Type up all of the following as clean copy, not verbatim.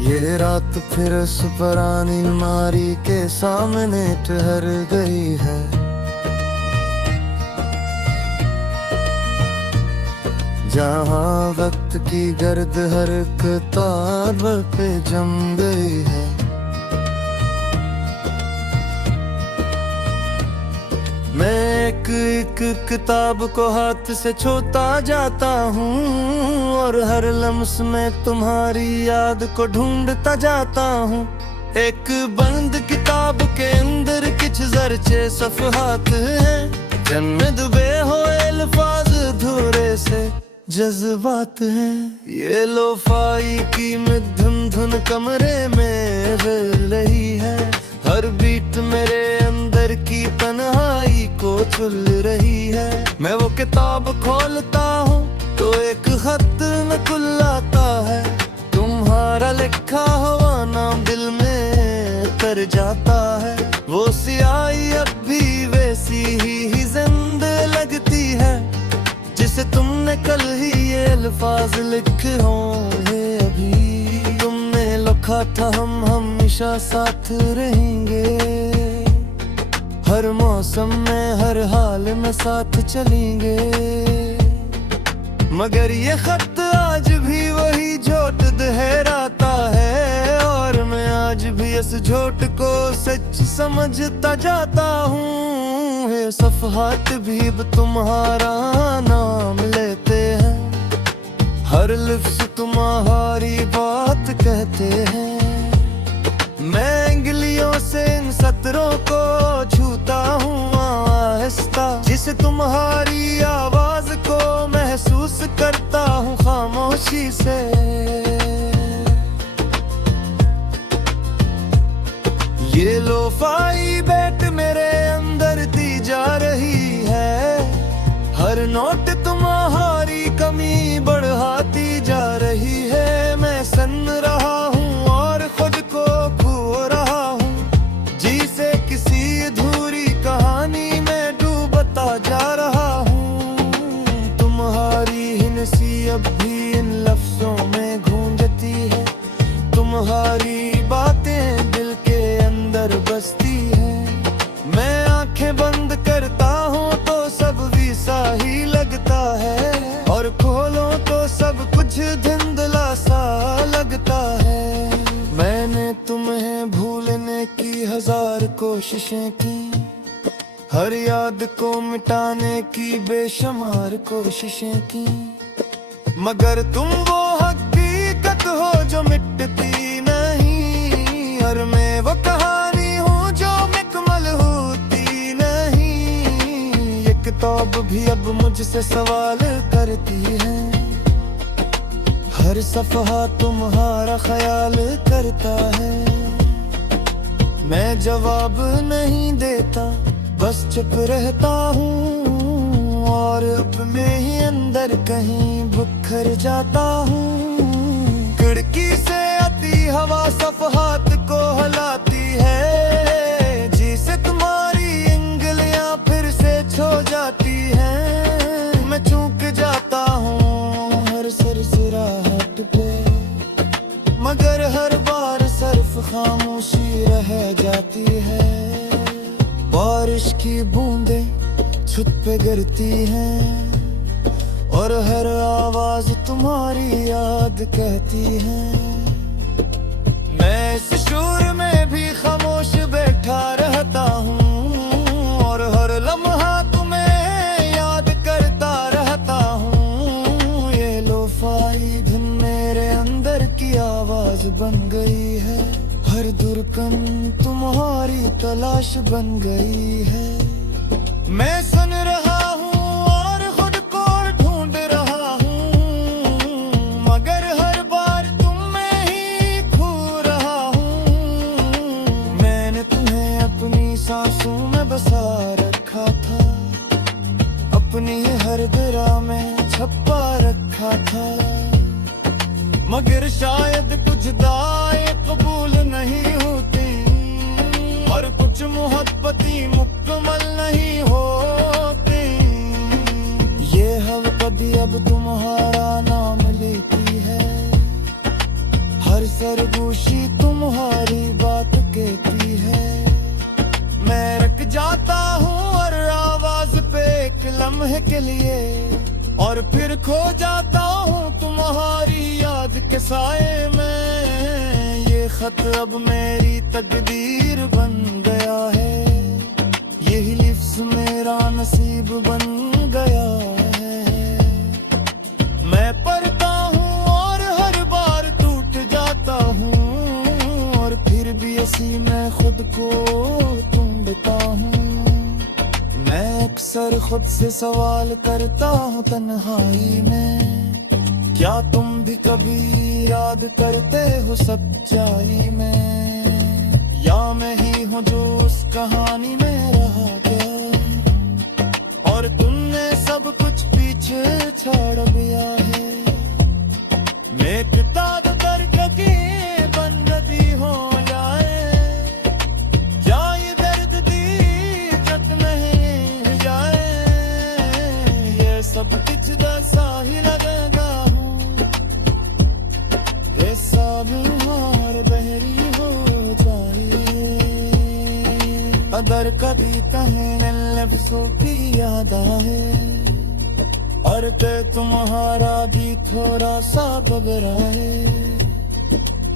ये रात फिर उस पुरानी अलमारी के सामने ठहर गई है। जहाँ वक्त की गर्द हर किताब पे जम गई है। मैं एक एक किताब को हाथ से छूता जाता हूँ और हर लम्स में तुम्हारी याद को ढूंढता जाता हूँ। एक बंद किताब के अंदर कुछ जरचे सफ़हात हैं, जिनमें डूबे हुए अल्फाज अधूरे से जज्बात हैं। ये लोफाई की धुन धुन कमरे में हिल रही है। हर बीट मेरे अंदर की तन्हाई को चुल रही है। मैं वो किताब खोलता हूँ तो एक खत नकुल आता है। तुम्हारा लिखा हुआ नाम दिल में तर जाता है। वो स्याही अब भी वैसी ही जिंदा लगती है, जिसे तुमने कल ही ये अल्फाज लिखे होंगे। अभी तुमने लिखा था हम हमेशा साथ रहेंगे, हर मौसम में हर हाल में साथ चलेंगे। मगर ये खत आज भी वही झूठ दोहराता है और मैं आज भी इस झूठ को सच समझता जाता हूँ। ये सफ़हात भी अब तुम्हारा नाम लेते हैं, हर लफ्ज़ तुम्हारी बात कहते हैं। मैं अंगुलियों से इन सत्रों को छूता हूँ आहिस्ता, जिसे तुम्हारी आवाज को महसूस करता हूँ खामोशी से। ये लोफाई बैठ मेरे अंदर दी जा रही है, हर नोट तुम्हारी कमी बढ़ाती जा रही है। मैं सुन रहा हूँ और खुद को खो रहा हूँ, जिसे किसी अधूरी कहानी में डूबता जा रहा हूँ। तुम्हारी हिंसी अब भी इन लफ्जों में गूंजती है, तुम्हारी बातें दिल के अंदर बसती है। मैं आंखें बंद करता हूँ तो सब वैसा ही लगता है, और खोलो तो सब कुछ धुंधला सा लगता है। मैंने तुम्हें भूलने की हजार कोशिशें की, हर याद को मिटाने की बेशुमार कोशिशें की, मगर तुम वो हकीकत हो जो मिटती नहीं, और मैं वो कहानी हूँ जो मुकम्मल होती नहीं। ये किताब भी अब मुझसे सवाल करती है, हर सफ़हा तुम्हारा ख्याल करता है। मैं जवाब नहीं देता, बस चुप रहता हूँ और अपने ही अंदर कहीं बिखर जाता हूँ। खिड़की से आती हवा सफ़हात को हिलाती है, जिसे तुम्हारी उंगलियां फिर से छू जाती हैं। मैं चूक जाता हूँ हर सरसराहट पे, मगर हर बार सिर्फ खामोशी रह जाती है। बारिश की बूंदें छत पे गिरती हैं और हर आवाज तुम्हारी याद कहती है। मैं इस शोर में भी खामोश बैठा रहता हूँ और हर लम्हा तुम्हें याद करता रहता हूँ। ये लोफाई धुन मेरे अंदर की आवाज बन गई है, हर धड़कन तुम्हारी तलाश बन गई है। मैं सुन रहा हूँ और खुद को ढूंढ रहा हूँ, मगर हर बार तुम में ही खो रहा हूँ। मैंने तुम्हें अपनी सांसों में बसा रखा था, अपनी हर दरा में छुपा रखा था, मगर शायद कुछ दाएं कबूल नहीं होती और कुछ मोहब्बतें मुकम्मल नहीं होती। हर सरगोशी तुम्हारी बात कहती है। मैं रख जाता हूँ हर आवाज पे एक लम्हे के लिए, और फिर खो जाता हूँ तुम्हारी याद के साए में। ये खत अब मेरी तकदीर बन गया है, यही लिफ्स मेरा नसीब बन गया है। मैं पढ़ता हूँ और हर बार टूट जाता हूँ, और फिर भी ऐसी मैं खुद को ढूंढता हूँ। मैं अक्सर खुद से सवाल करता हूँ तन्हाई में, क्या तुम भी कभी याद करते हो सच्चाई में, या मैं ही हूँ जो उस कहानी में रह गया और तुमने सब कुछ पीछे छोड़ दिया है। मैं किताब दर्द की बंदी हो जाए, जाए दर्द दी जत नहीं जाए, ये सब कुछ दसा ही लगेगा हूँ, ये सब हार बहरी हो जाए। अगर कभी कहने लफ्ज़ों की याद आए, और के तुम्हारा भी थोड़ा सा घबराए,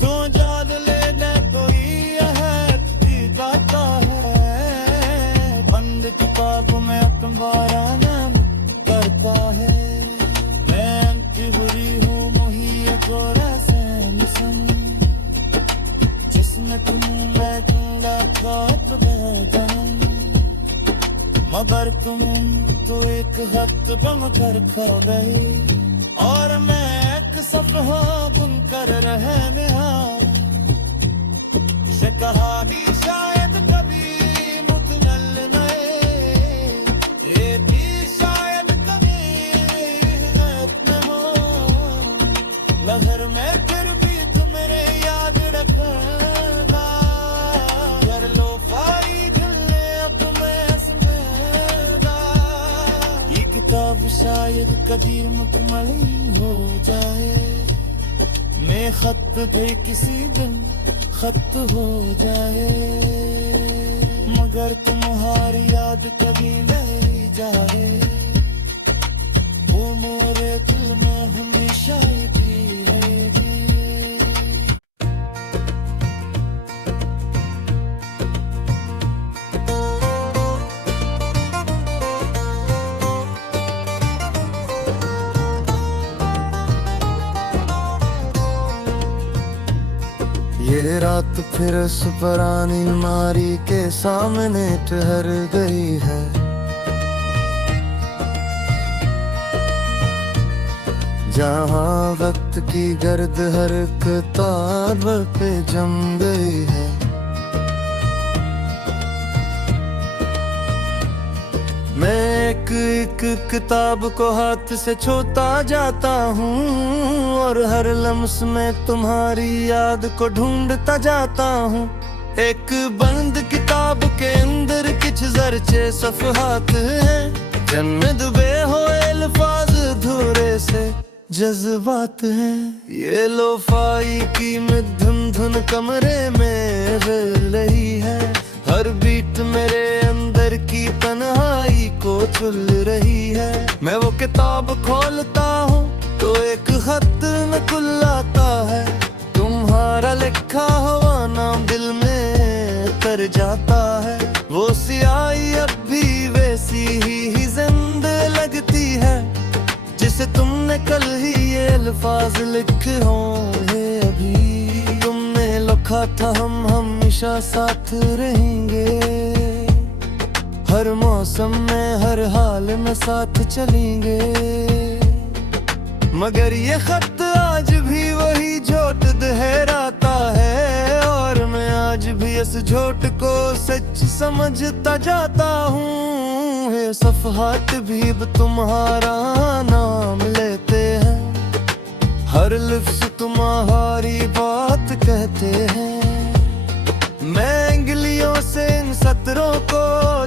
तो याद लेने कोई अहद की दाता है। बंद किताब में तुम्हारा नाम करता है। मैं अंत बुरी हूँ मुही थोड़ा सैमसन, जिसमें तुम मैं दूंगा खात बदन, मगर तुम तो एक हद बन कर खा गए, और मैं एक सफहा बुनकर रहने से कहा भी शायद कभी मुतमल नए, ये भी शायद कभी न हो। लहर में फिर भी तुम्हें याद रखना, कर लो फारी दिले अब मैं समझा, ये किताब शायद कभी मुकम्मल हो जाए। मैं खत दे किसी दिन खत हो जाए, मगर तुम्हारी याद कभी नहीं जाए, वो मोरे दिल में हमेशा ही रहेगी। ये रात फिर उस पुरानी अलमारी के सामने ठहर गई है, जहाँ वक्त की गर्द हर किताब पे जम गई है। मैं एक किताब को हाथ से छूता जाता हूँ, और हर लम्स में तुम्हारी याद को ढूंढता जाता हूँ। एक बंद किताब के अंदर कुछ जरचे सफ़हात हैं, जिनमें डूबे हुए अल्फाज अधूरे से जज्बात हैं। ये लोफाई की धुन धुन कमरे में रह रही है, हर बीट मेरे अंदर की तन्हाई को चुल रही है। मैं वो किताब खोलता हूँ तो एक खत नकुल आता है, तुम्हारा लिखा हुआ नाम दिल में तर जाता है। वो सियाही अब भी वैसी ही जिंदा लगती है, जिसे तुमने कल ही ये अल्फाज लिखे होंगे। अभी तुमने लिखा था हम हमेशा साथ रहेंगे, हर मौसम में हर हाल में साथ चलेंगे। मगर ये खत आज भी वही झूठ दोहराता है, और मैं आज भी इस झूठ को सच समझता जाता हूँ। ये सफ़हात भी अब तुम्हारा नाम लेते हैं, हर लफ्ज़ तुम्हारी बात कहते हैं। मैं अंगुलियों से इन सतरों को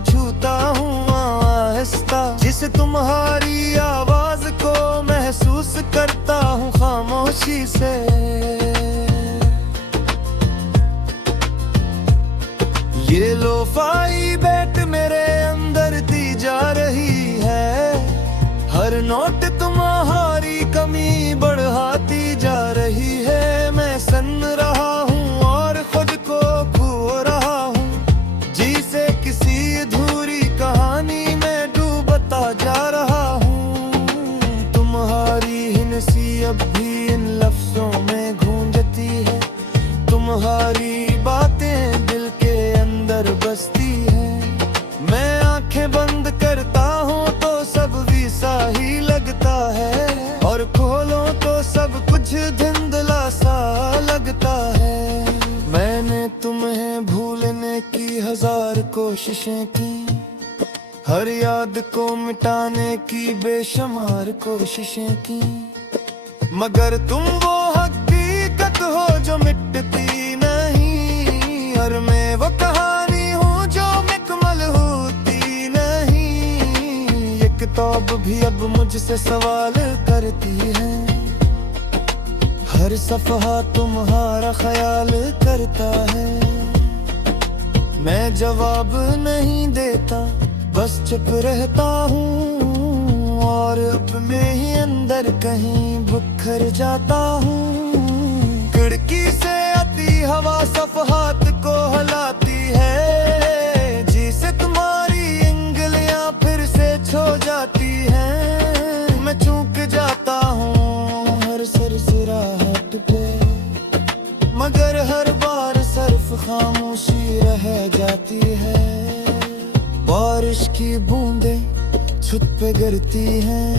छूता हूँ आहिस्ता, जिसे तुम्हारी आवाज को महसूस करता हूँ खामोशी से। तुम्हारी बातें दिल के अंदर बसती हैं। मैं आंखें बंद करता हूँ तो सब वैसा ही लगता है, और खोलो तो सब कुछ धुंधला सा लगता है। मैंने तुम्हें भूलने की 1000 कोशिशें की, हर याद को मिटाने की बेशुमार कोशिशें की, मगर तुम वो हकीकत हो जो मिटती नहीं, और मैं वो कहानी हूँ जो मुकम्मल होती नहीं। ये किताब भी अब मुझसे सवाल करती है, हर सफ़हा तुम्हारा ख्याल करता है। मैं जवाब नहीं देता, बस चुप रहता हूँ, और अपने ही अंदर कहीं बिखर जाता हूँ। खिड़की से आती हवा सफ़हात को हलाती है, जिसे तुम्हारी इंगलियां फिर से छो जाती हैं। मैं चूक जाता हूँ हर सरसराहट पे, मगर हर बार सिर्फ खामोशी रह जाती है। बारिश की बूंदें छत पे गिरती हैं,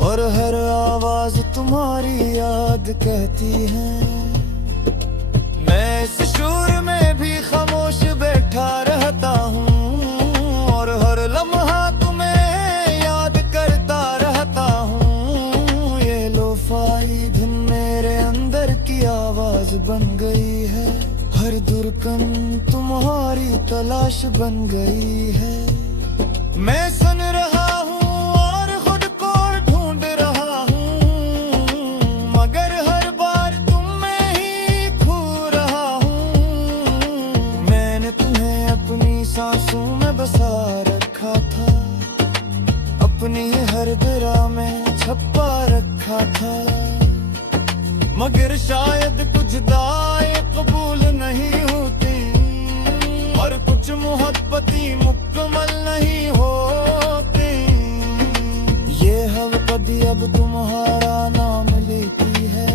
और हर आवाज तुम्हारी याद कहती है। मैं इस शोर में भी खामोश बैठा रहता हूँ, और हर लम्हा तुम्हें याद करता रहता हूँ। ये लोफाई धुन मेरे अंदर की आवाज बन गई है, हर धड़कन तुम्हारी तलाश बन गई है। मैं सुन रहा हूँ और खुद को ढूंढ रहा हूँ, मगर हर बार तुम में ही खो रहा हूँ। मैंने तुम्हें अपनी सांसों में बसा रखा था, अपनी हर दरा में छुपा रखा था, मगर शायद कुछ दाएं कबूल नहीं होती, और कुछ मोहब्बती मुकम्मल नहीं होती। ये हवकदी अब तुम्हारा नाम लेती है,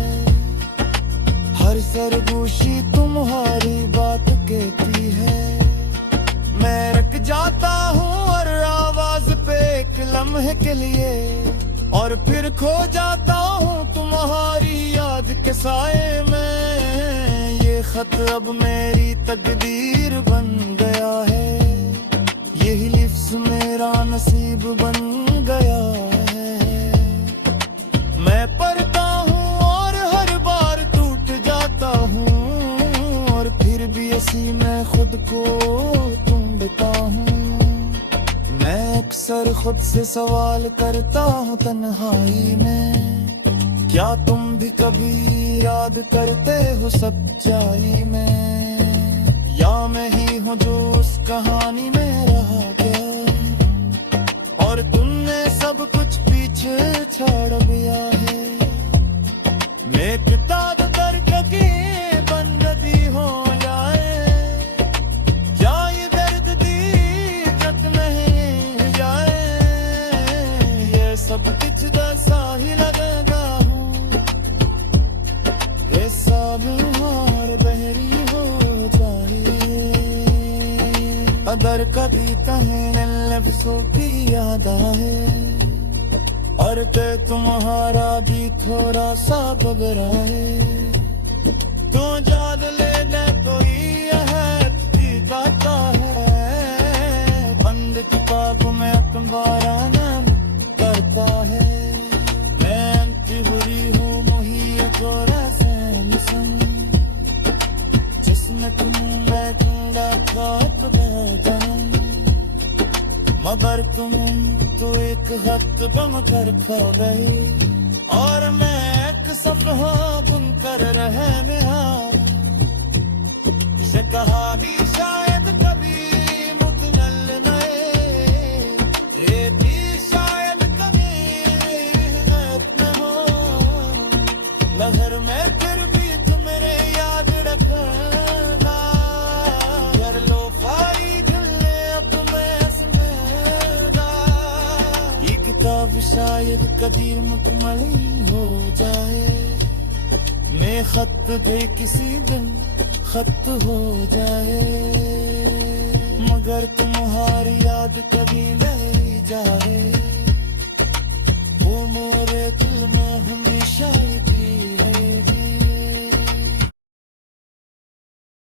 हर सरगोशी तुम्हारी बात कहती है। मैं रुक जाता हूँ और आवाज पे एक लम्हे के लिए, और फिर खो जाता हूँ तुम्हारी याद के साए में। ये खत अब मेरी तकदीर बन गया है, यही लिफ्ज़ मेरा नसीब बन गया है। मैं पढ़ता हूँ और हर बार टूट जाता हूँ, और फिर भी ऐसी मैं खुद को ढूंढता हूँ। मैं अक्सर खुद से सवाल करता हूँ तन्हाई में, क्या तुम भी कभी याद करते हो सच्चाई में, या मैं ही हूँ जो उस कहानी में रह गया, और तुमने सब कुछ पीछे छोड़ दिया है। मैं किताब दर्द की बंदी हो जाए, क्या ये दर्द दीकत नहीं जाए। ये सब कुछ जैसा ही लगेगा हूँ, ये सब हार बहरी हो जाए। अगर कभी कहने लफ्ज़ों की याद आए, और के तुम्हारा भी थोड़ा सा घबराए, तो याद ले ले कोई अहद की दाता है। बंद किताब में तुम्हारा नाम करता है। मैं अंती बुरी हूँ मुही थोड़ा सैमसन, जिसने तुम मैं कुंडा खात बेहतन, मगर तुम तो एक हद बन कर खा गए, और मैं एक सफ़हा बुनकर रह गया। इसे कहा भी शायद कभी मुतमल नए, ये भी शायद कभी न हो। लहर में फिर भी तुम्हें याद रखना, कर लो फाई झुल्ले अब मैं सुनेगा। ये किताब शायद कभी मुकम्मल हो जाए, मैं खत खत भी किसी दिन खत हो जाए, मगर तुम्हारी याद कभी नहीं जाए। वो मोरे दिल में हमेशा ही रहेगी।